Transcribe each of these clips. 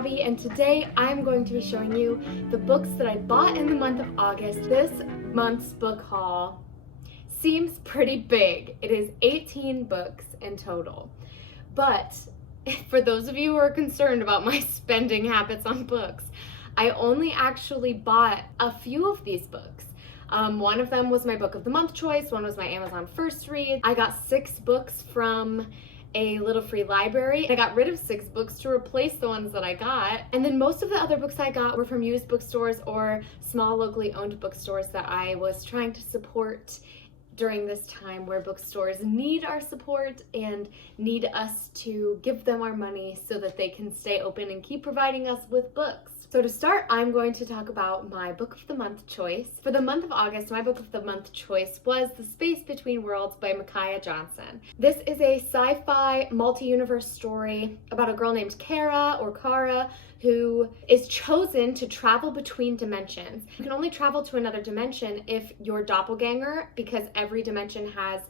Abby, and today I'm going to be showing you the books that I bought in the month of August. This month's book haul seems pretty big. It is 18 books in total. But for those of you who are concerned about my spending habits on books, I only actually bought a few of these books. One of them was my book of the month choice, one was my Amazon first read. I got 6 books from a little free library. I got rid of 6 books to replace the ones that I got. And then most of the other books I got were from used bookstores or small locally owned bookstores that I was trying to support during this time where bookstores need our support and need us to give them our money so that they can stay open and keep providing us with books. So to start, I'm going to talk about my book of the month choice. For the month of August, my book of the month choice was The Space Between Worlds by Micaiah Johnson. This is a sci-fi multi-universe story about a girl named Kara who is chosen to travel between dimensions. You can only travel to another dimension if your doppelganger, because every dimension has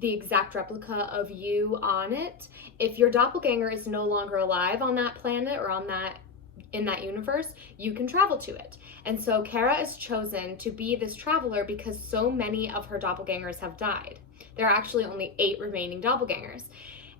the exact replica of you on it. If your doppelganger is no longer alive on that planet or in that universe, you can travel to it. And so Kara is chosen to be this traveler because so many of her doppelgangers have died. There are actually only 8 remaining doppelgangers.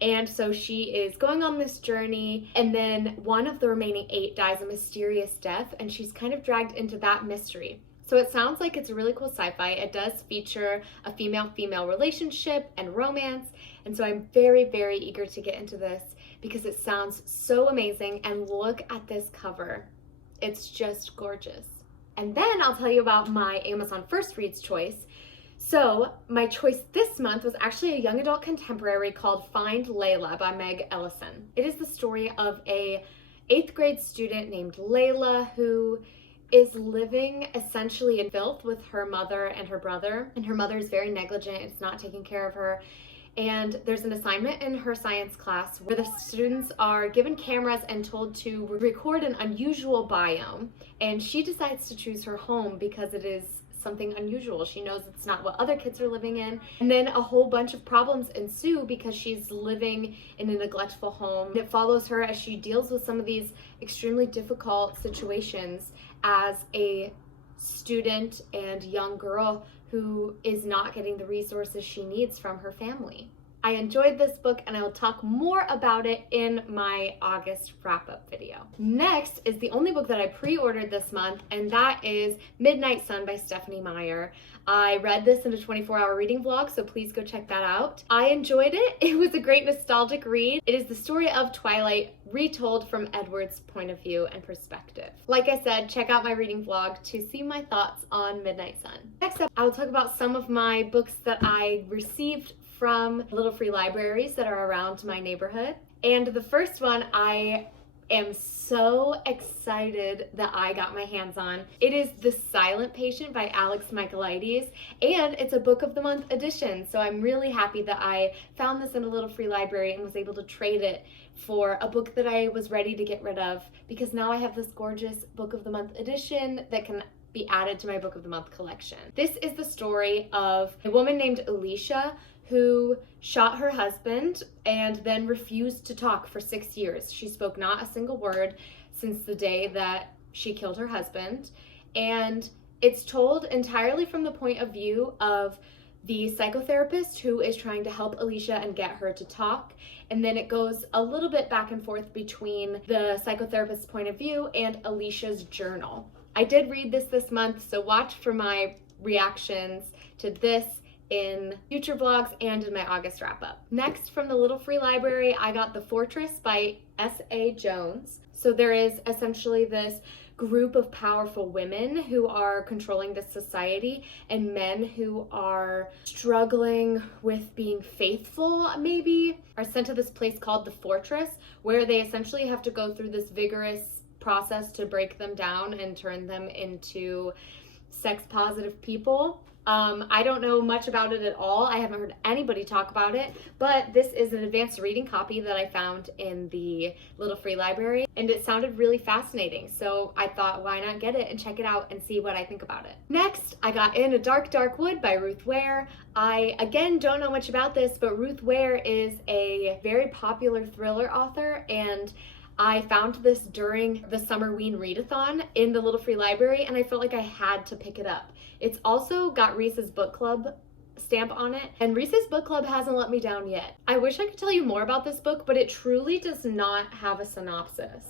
And so she is going on this journey, and then one of the remaining 8 dies a mysterious death, and she's kind of dragged into that mystery. So it sounds like it's a really cool sci-fi. It does feature a female-female relationship and romance, and so I'm very, very eager to get into this because it sounds so amazing. And look at this cover. It's just gorgeous. And then I'll tell you about my Amazon First Reads choice. So my choice this month was actually a young adult contemporary called Find Layla by Meg Elison. It is the story of a 8th grade student named Layla who is living essentially in filth with her mother and her brother. And her mother is very negligent, it's not taking care of her. And there's an assignment in her science class where the students are given cameras and told to record an unusual biome. And she decides to choose her home because it is something unusual. She knows it's not what other kids are living in. And then a whole bunch of problems ensue because she's living in a neglectful home. It follows her as she deals with some of these extremely difficult situations as a student and young girl who is not getting the resources she needs from her family. I enjoyed this book and I will talk more about it in my August wrap-up video. Next is the only book that I pre-ordered this month, and that is Midnight Sun by Stephanie Meyer. I read this in a 24-hour reading vlog, so please go check that out. I enjoyed it. It was a great nostalgic read. It is the story of Twilight retold from Edward's point of view and perspective. Like I said, check out my reading vlog to see my thoughts on Midnight Sun. Next up, I will talk about some of my books that I received from little free libraries that are around my neighborhood. And the first one I am so excited that I got my hands on. It is The Silent Patient by Michaelides, and it's a book of the month edition. So I'm really happy that I found this in a little free library and was able to trade it for a book that I was ready to get rid of, because now I have this gorgeous book of the month edition that can be added to my book of the month collection. This is the story of a woman named Alicia who shot her husband and then refused to talk for 6 years. She spoke not a single word since the day that she killed her husband. And it's told entirely from the point of view of the psychotherapist who is trying to help Alicia and get her to talk. And then it goes a little bit back and forth between the psychotherapist's point of view and Alicia's journal. I did read this month, so watch for my reactions to this in future vlogs and in my August wrap-up. Next, from the little free library, I got The Fortress by S.A. Jones. So there is essentially this group of powerful women who are controlling this society, and men who are struggling with being faithful, maybe, are sent to this place called the Fortress, where they essentially have to go through this vigorous process to break them down and turn them into sex-positive people. I don't know much about it at all. I haven't heard anybody talk about it, but this is an advanced reading copy that I found in the little free library, and it sounded really fascinating. So I thought, why not get it and check it out and see what I think about it. Next, I got In a Dark, Dark Wood by Ruth Ware. I, again, don't know much about this, but Ruth Ware is a very popular thriller author, and I found this during the Summerween Readathon in the Little Free Library, and I felt like I had to pick it up. It's also got Reese's Book Club stamp on it, and Reese's Book Club hasn't let me down yet. I wish I could tell you more about this book, but it truly does not have a synopsis.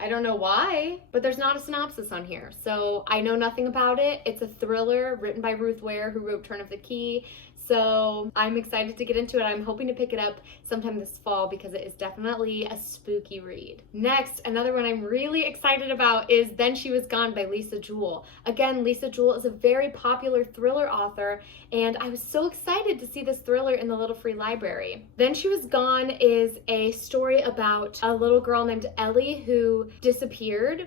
I don't know why, but there's not a synopsis on here, so I know nothing about it. It's a thriller written by Ruth Ware, who wrote Turn of the Key, so I'm excited to get into it. I'm hoping to pick it up sometime this fall because it is definitely a spooky read. Next, another one I'm really excited about is Then She Was Gone by Lisa Jewell. Again, Lisa Jewell is a very popular thriller author, and I was so excited to see this thriller in the Little Free Library. Then She Was Gone is a story about a little girl named Ellie who disappeared,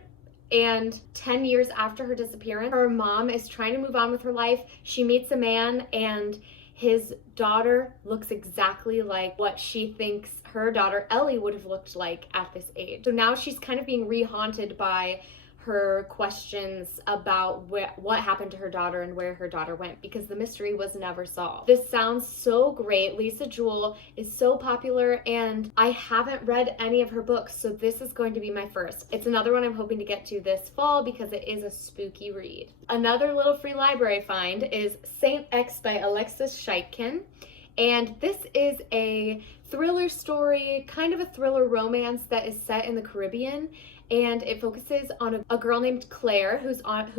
and 10 years after her disappearance, her mom is trying to move on with her life. She meets a man, and his daughter looks exactly like what she thinks her daughter Ellie would have looked like at this age. So now she's kind of being rehaunted by her questions about what happened to her daughter and where her daughter went, because the mystery was never solved. This sounds so great. Lisa Jewell is so popular, and I haven't read any of her books, so this is going to be my first. It's another one I'm hoping to get to this fall because it is a spooky read. Another Little Free Library find is Saint X by Alexis Schaitkin, and this is a thriller story, kind of a thriller romance that is set in the Caribbean. And it focuses on a girl named Claire who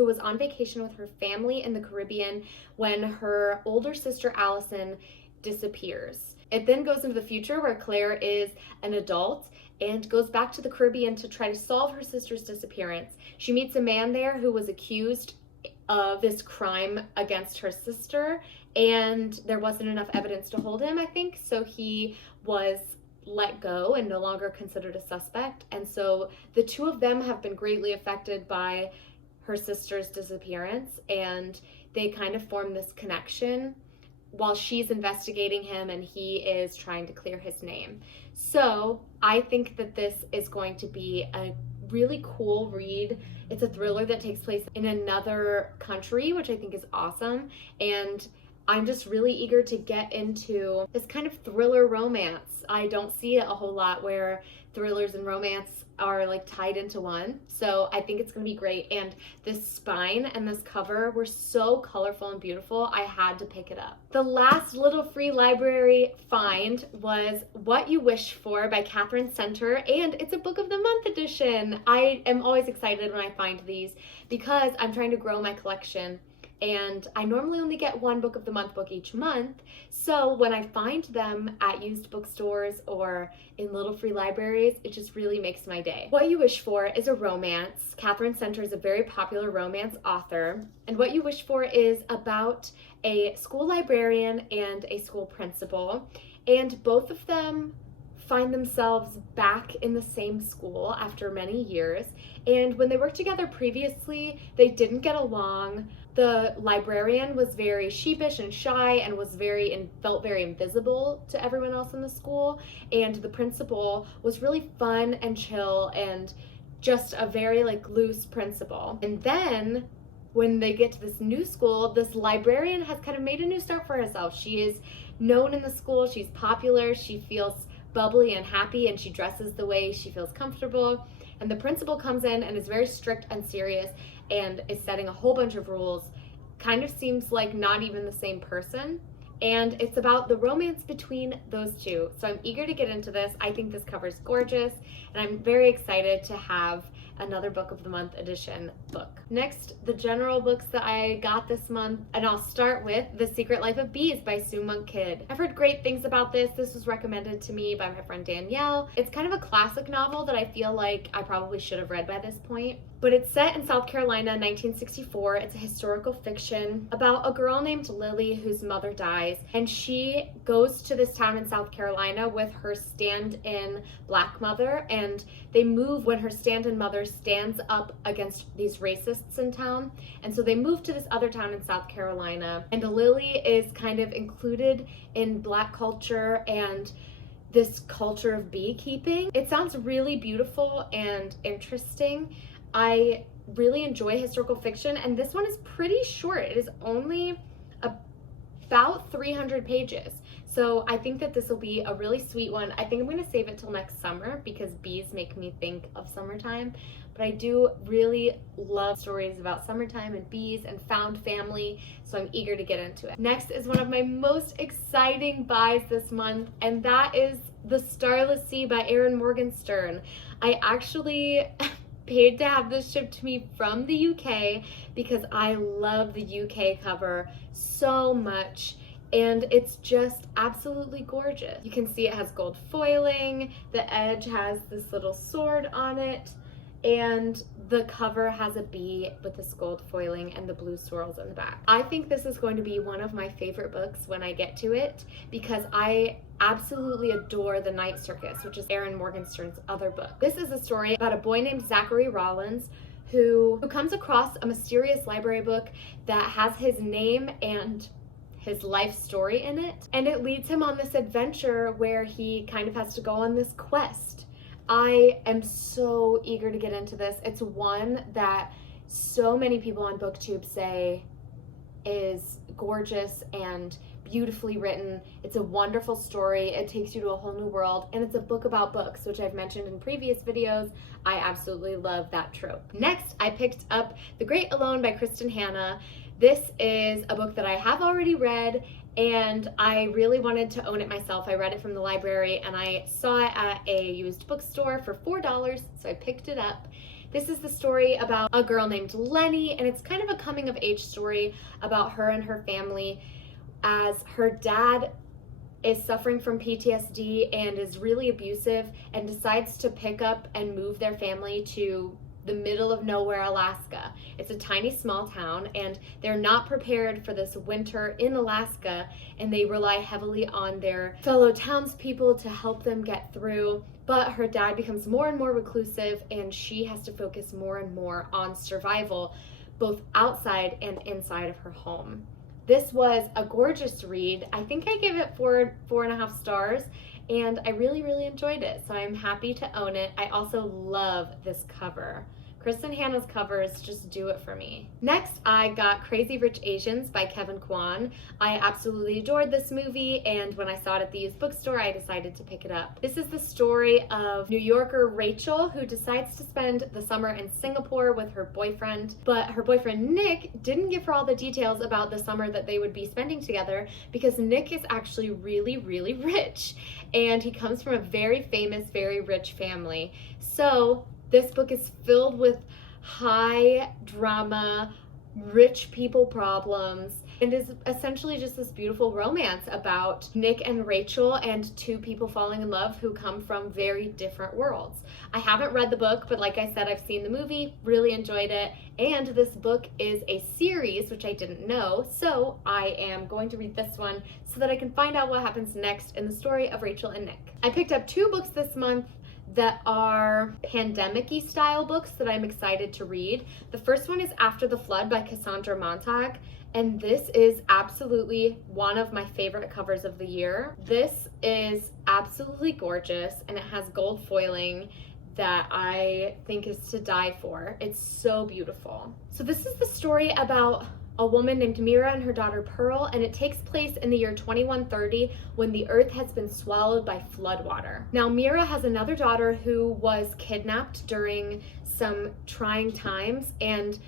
was on vacation with her family in the Caribbean when her older sister Elison disappears. It then goes into the future where Claire is an adult and goes back to the Caribbean to try to solve her sister's disappearance. She meets a man there who was accused of this crime against her sister, and there wasn't enough evidence to hold him, I think, so he was let go and no longer considered a suspect. And so the two of them have been greatly affected by her sister's disappearance, and they kind of form this connection while she's investigating him and he is trying to clear his name. So I think that this is going to be a really cool read. It's a thriller that takes place in another country, which I think is awesome, and I'm just really eager to get into this kind of thriller romance. I don't see it a whole lot where thrillers and romance are like tied into one. So I think it's gonna be great. And this spine and this cover were so colorful and beautiful, I had to pick it up. The last Little Free Library find was What You Wish For by Katherine Center, and it's a Book of the Month edition. I am always excited when I find these because I'm trying to grow my collection, and I normally only get one Book of the Month book each month. So when I find them at used bookstores or in Little Free Libraries, it just really makes my day. What You Wish For is a romance. Katherine Center is a very popular romance author. And What You Wish For is about a school librarian and a school principal. And both of them find themselves back in the same school after many years. And when they worked together previously, they didn't get along. The librarian was very sheepish and shy and felt very invisible to everyone else in the school. And the principal was really fun and chill and just a very loose principal. And then when they get to this new school, this librarian has kind of made a new start for herself. She is known in the school, she's popular, she feels bubbly and happy, and she dresses the way she feels comfortable. And the principal comes in and is very strict and serious and is setting a whole bunch of rules. Kind of seems like not even the same person. And it's about the romance between those two. So I'm eager to get into this. I think this cover's gorgeous, and I'm very excited to have another Book of the Month edition book. Next, the general books that I got this month, and I'll start with The Secret Life of Bees by Sue Monk Kidd. I've heard great things about this. This was recommended to me by my friend Danielle. It's kind of a classic novel that I feel like I probably should have read by this point. But it's set in South Carolina, 1964. It's a historical fiction about a girl named Lily whose mother dies, and she goes to this town in South Carolina with her stand-in black mother, and they move when her stand-in mother stands up against these racists in town. And so they move to this other town in South Carolina, and Lily is kind of included in black culture and this culture of beekeeping. It sounds really beautiful and interesting. I really enjoy historical fiction, and this one is pretty short. It is only about 300 pages. So I think that this will be a really sweet one. I think I'm going to save it till next summer because bees make me think of summertime. But I do really love stories about summertime and bees and found family, so I'm eager to get into it. Next is one of my most exciting buys this month, and that is The Starless Sea by Erin Morgenstern. I actually paid to have this shipped to me from the UK because I love the UK cover so much. And it's just absolutely gorgeous. You can see it has gold foiling, the edge has this little sword on it, and the cover has a bee with this gold foiling and the blue swirls in the back. I think this is going to be one of my favorite books when I get to it because I absolutely adore The Night Circus, which is Erin Morgenstern's other book. This is a story about a boy named Zachary Rollins who comes across a mysterious library book that has his name and his life story in it, and it leads him on this adventure where he kind of has to go on this quest. I am so eager to get into this. It's one that so many people on BookTube say is gorgeous and beautifully written. It's a wonderful story. It takes you to a whole new world, and it's a book about books, which I've mentioned in previous videos. I absolutely love that trope. Next, I picked up The Great Alone by Kristin Hannah. This is a book that I have already read, and I really wanted to own it myself. I read it from the library, and I saw it at a used bookstore for $4, so I picked it up. This is the story about a girl named Lenny, and it's kind of a coming-of-age story about her and her family as her dad is suffering from PTSD and is really abusive and decides to pick up and move their family to the middle of nowhere, Alaska. It's a tiny small town, and they're not prepared for this winter in Alaska, and they rely heavily on their fellow townspeople to help them get through. But her dad becomes more and more reclusive, and she has to focus more and more on survival, both outside and inside of her home. This was a gorgeous read. I think I gave it 4.5 stars, and I really, really enjoyed it, so I'm happy to own it. I also love this cover. Kristin Hannah's covers just do it for me. Next, I got Crazy Rich Asians by Kwan. I absolutely adored this movie, and when I saw it at the used bookstore, I decided to pick it up. This is the story of New Yorker Rachel, who decides to spend the summer in Singapore with her boyfriend, but her boyfriend Nick didn't give her all the details about the summer that they would be spending together because Nick is actually really, really rich, and he comes from a very famous, very rich family. So this book is filled with high drama, rich people problems, and is essentially just this beautiful romance about Nick and Rachel and two people falling in love who come from very different worlds. I haven't read the book, but like I said, I've seen the movie, really enjoyed it, and this book is a series, which I didn't know, so I am going to read this one so that I can find out what happens next in the story of Rachel and Nick. I picked up 2 books this month that are pandemic-y style books that I'm excited to read. The first one is After the Flood by Cassandra Montag, and this is absolutely one of my favorite covers of the year. This is absolutely gorgeous, and it has gold foiling that I think is to die for. It's so beautiful. So this is the story about a woman named Mira and her daughter Pearl, and it takes place in the year 2130 when the earth has been swallowed by floodwater. Now Mira has another daughter who was kidnapped during some trying times, and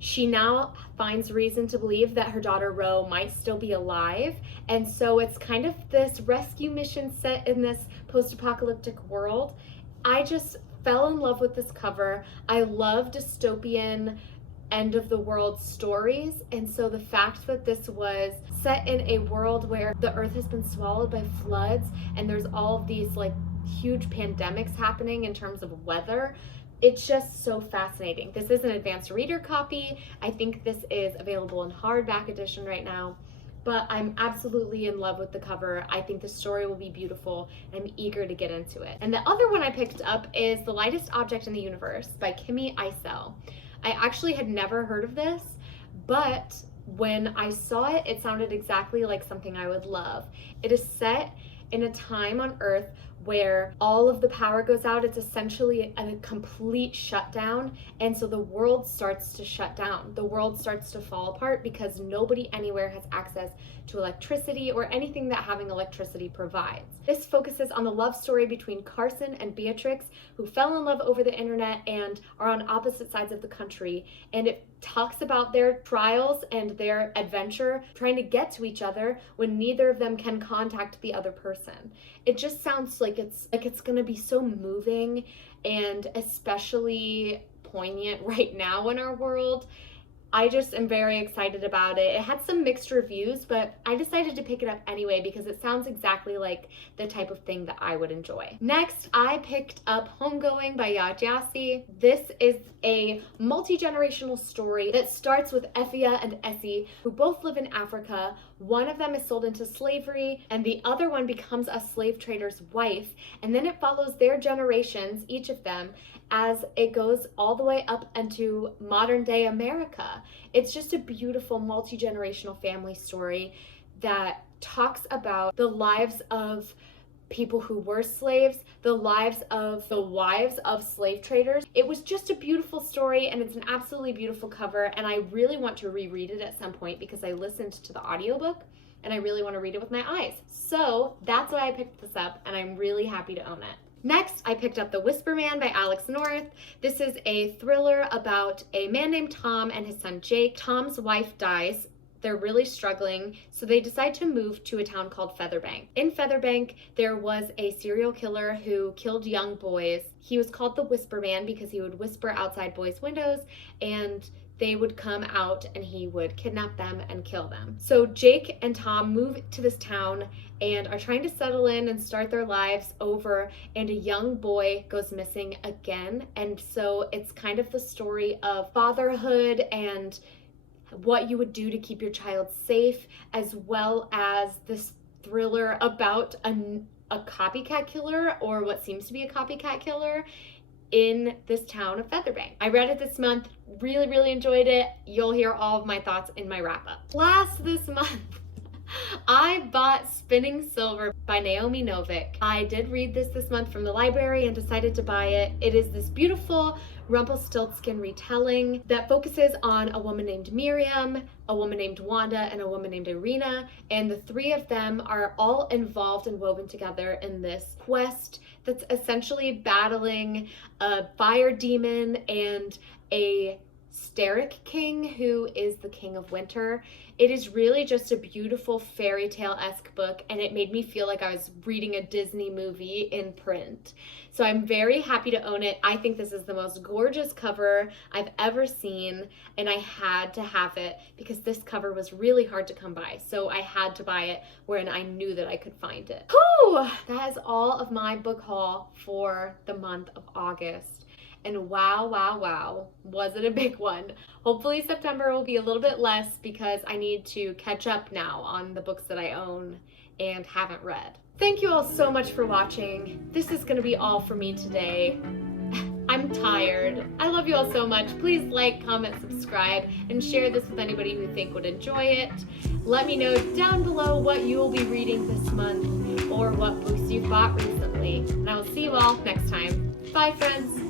she now finds reason to believe that her daughter Ro might still be alive, and so it's kind of this rescue mission set in this post-apocalyptic world. I just fell in love with this cover. I love dystopian end of the world stories, and so the fact that this was set in a world where the earth has been swallowed by floods and there's all of these like huge pandemics happening in terms of weather, it's just so fascinating. This is an advanced reader copy. I think this is available in hardback edition right now, but I'm absolutely in love with the cover. I think the story will be beautiful, and I'm eager to get into it. And the other one I picked up is The Lightest Object in the Universe by Kimi, Eisele. I actually had never heard of this, but when I saw it, it sounded exactly like something I would love. It is set in a time on Earth where all of the power goes out. It's essentially a complete shutdown, and so the world starts to shut down. The world starts to fall apart because nobody anywhere has access to electricity or anything that having electricity provides. This focuses on the love story between Carson and Beatrix, who fell in love over the internet and are on opposite sides of the country, and it talks about their trials and their adventure trying to get to each other when neither of them can contact the other person. It just sounds like it's gonna be so moving and especially poignant right now in our world. I just am very excited about it. It had some mixed reviews, but I decided to pick it up anyway because it sounds exactly like the type of thing that I would enjoy. Next, I picked up Homegoing by Yaa Gyasi. This is a multi-generational story that starts with Effia and Essie, who both live in Africa. One of them is sold into slavery, and the other one becomes a slave trader's wife, and then it follows their generations, each of them, as it goes all the way up into modern day America. It's just a beautiful multi-generational family story that talks about the lives of people who were slaves, the lives of the wives of slave traders. It was just a beautiful story, and it's an absolutely beautiful cover, and I really want to reread it at some point because I listened to the audiobook and I really want to read it with my eyes. So that's why I picked this up, and I'm really happy to own it. Next, I picked up The Whisper Man by Alex North. This is a thriller about a man named Tom and his son Jake. Tom's wife dies. They're really struggling, so they decide to move to a town called Featherbank. In Featherbank, there was a serial killer who killed young boys. He was called the Whisper Man because he would whisper outside boys' windows, and they would come out and he would kidnap them and kill them. So Jake and Tom move to this town and are trying to settle in and start their lives over, and a young boy goes missing again. And so it's kind of the story of fatherhood and what you would do to keep your child safe, as well as this thriller about a copycat killer, or what seems to be a copycat killer, in this town of Featherbank. I read it this month, really enjoyed it. You'll hear all of my thoughts in my wrap-up. Last this month, I bought Spinning Silver by Naomi Novik. I did read this month from the library and decided to buy it. It is this beautiful Rumpelstiltskin retelling that focuses on a woman named Miriam, a woman named Wanda, and a woman named Irina, and the three of them are all involved and woven together in this quest that's essentially battling a fire demon and a Starrick king who is the king of winter. It is really just a beautiful fairy tale-esque book, and it made me feel like I was reading a Disney movie in print. So I'm very happy to own it. I think this is the most gorgeous cover I've ever seen, and I had to have it because this cover was really hard to come by. So I had to buy it when I knew that I could find it. Whew! That is all of my book haul for the month of August. And wow, was it a big one. Hopefully September will be a little bit less because I need to catch up now on the books that I own and haven't read. Thank you all so much for watching. This is gonna be all for me today. I'm tired. I love you all so much. Please like, comment, subscribe, and share this with anybody who you think would enjoy it. Let me know down below what you will be reading this month or what books you've bought recently. And I will see you all next time. Bye, friends.